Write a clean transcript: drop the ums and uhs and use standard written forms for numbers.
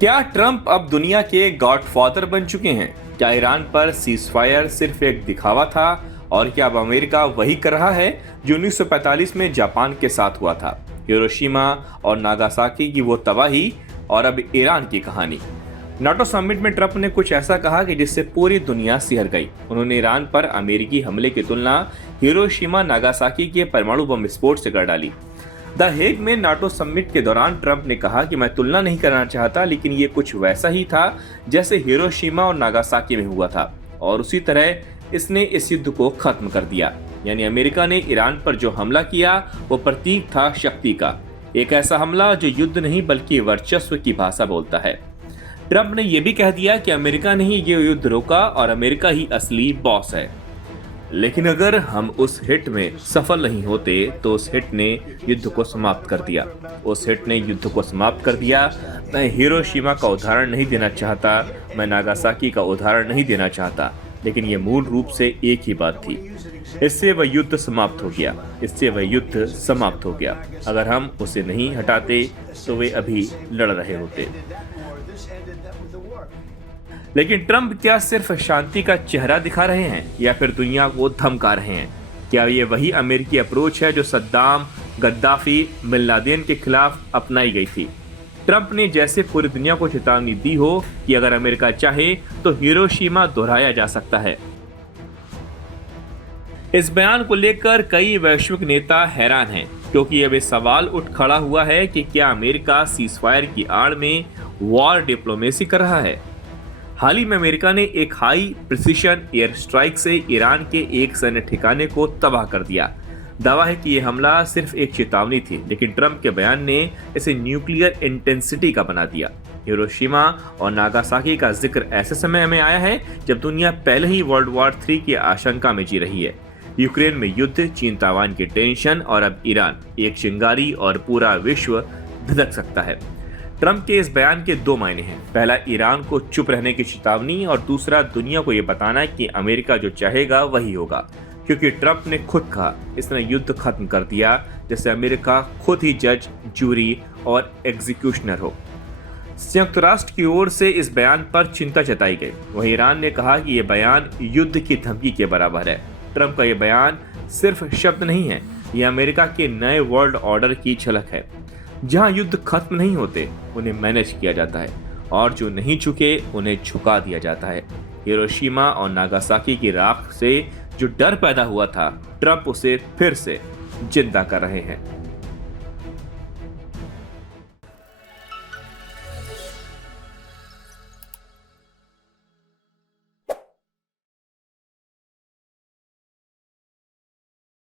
क्या ट्रंप अब दुनिया के गॉडफादर बन चुके हैं? क्या ईरान पर सीजफायर सिर्फ एक दिखावा था और क्या अब अमेरिका वही कर रहा है जो 1945 में जापान के साथ हुआ था? हिरोशिमा और नागासाकी की वो तबाही और अब ईरान की कहानी। नाटो समिट में ट्रंप ने कुछ ऐसा कहा कि जिससे पूरी दुनिया सिहर गई। उन्होंने ईरान पर अमेरिकी हमले की तुलना हिरोशिमा नागासाकी के परमाणु बम विस्फोट से कर डाली। द हेग में नाटो समिट के दौरान ट्रंप ने कहा कि मैं तुलना नहीं करना चाहता, लेकिन ये कुछ वैसा ही था जैसे हिरोशिमा और नागासाकी में हुआ था, और उसी तरह इसने इस युद्ध को खत्म कर दिया। यानी अमेरिका ने ईरान पर जो हमला किया वो प्रतीक था शक्ति का, एक ऐसा हमला जो युद्ध नहीं बल्कि वर्चस्व की भाषा बोलता है। ट्रंप ने यह भी कह दिया कि अमेरिका ने ही ये युद्ध रोका और अमेरिका ही असली बॉस है। लेकिन अगर हम उस हिट में सफल नहीं होते तो उस हिट ने युद्ध को समाप्त कर दिया। मैं हिरोशिमा का उदाहरण नहीं देना चाहता, मैं नागासाकी का उदाहरण नहीं देना चाहता, लेकिन ये मूल रूप से एक ही बात थी। इससे वह युद्ध समाप्त हो गया। अगर हम उसे नहीं हटाते तो वे अभी लड़ रहे होते। लेकिन ट्रंप क्या सिर्फ शांति का चेहरा दिखा रहे हैं या फिर दुनिया को धमका रहे हैं? क्या ये वही अमेरिकी अप्रोच है जो सद्दाम, गद्दाफी, बिन लादेन के खिलाफ अपनाई गई थी? ट्रंप ने जैसे पूरी दुनिया को चेतावनी दी हो कि अगर अमेरिका चाहे तो हिरोशिमा दोहराया जा सकता है। इस बयान को लेकर कई वैश्विक नेता हैरान हैं, क्योंकि अब ये सवाल उठ खड़ा हुआ है कि क्या अमेरिका सीजफायर की आड़ में वॉर डिप्लोमेसी कर रहा है। हाल ही में अमेरिका ने एक हाई प्रिसिशन एयर स्ट्राइक से ईरान के एक सैन्य ठिकाने को तबाह कर दिया। दावा है कि यह हमला सिर्फ एक चेतावनी थी, लेकिन ट्रंप के बयान ने इसे न्यूक्लियर इंटेंसिटी का बना दिया। हिरोशिमा और नागासाकी का जिक्र ऐसे समय में आया है जब दुनिया पहले ही वर्ल्ड वॉर 3 की आशंका में जी रही है। यूक्रेन में युद्ध, चीन ताइवान की टेंशन और अब ईरान, एक चिंगारी और पूरा विश्व धधक सकता है। ट्रंप के इस बयान के दो मायने हैं। पहला, ईरान को चुप रहने की चेतावनी, और दूसरा, दुनिया को यह बताना कि अमेरिका जो चाहेगा वही होगा, क्योंकि ट्रंप ने खुद कहा इसने युद्ध खत्म कर दिया, जैसे अमेरिका खुद ही जज, जूरी और एग्जीक्यूशनर हो। संयुक्त राष्ट्र की ओर से इस बयान पर चिंता जताई गई। वहीं ईरान ने कहा कि यह बयान युद्ध की धमकी के बराबर है। ट्रंप का यह बयान सिर्फ शब्द नहीं है, यह अमेरिका के नए वर्ल्ड ऑर्डर की झलक है, जहां युद्ध खत्म नहीं होते, उन्हें मैनेज किया जाता है, और जो नहीं झुके उन्हें झुका दिया जाता है। हिरोशिमा और नागासाकी की राख से जो डर पैदा हुआ था, ट्रंप उसे फिर से जिंदा कर रहे हैं।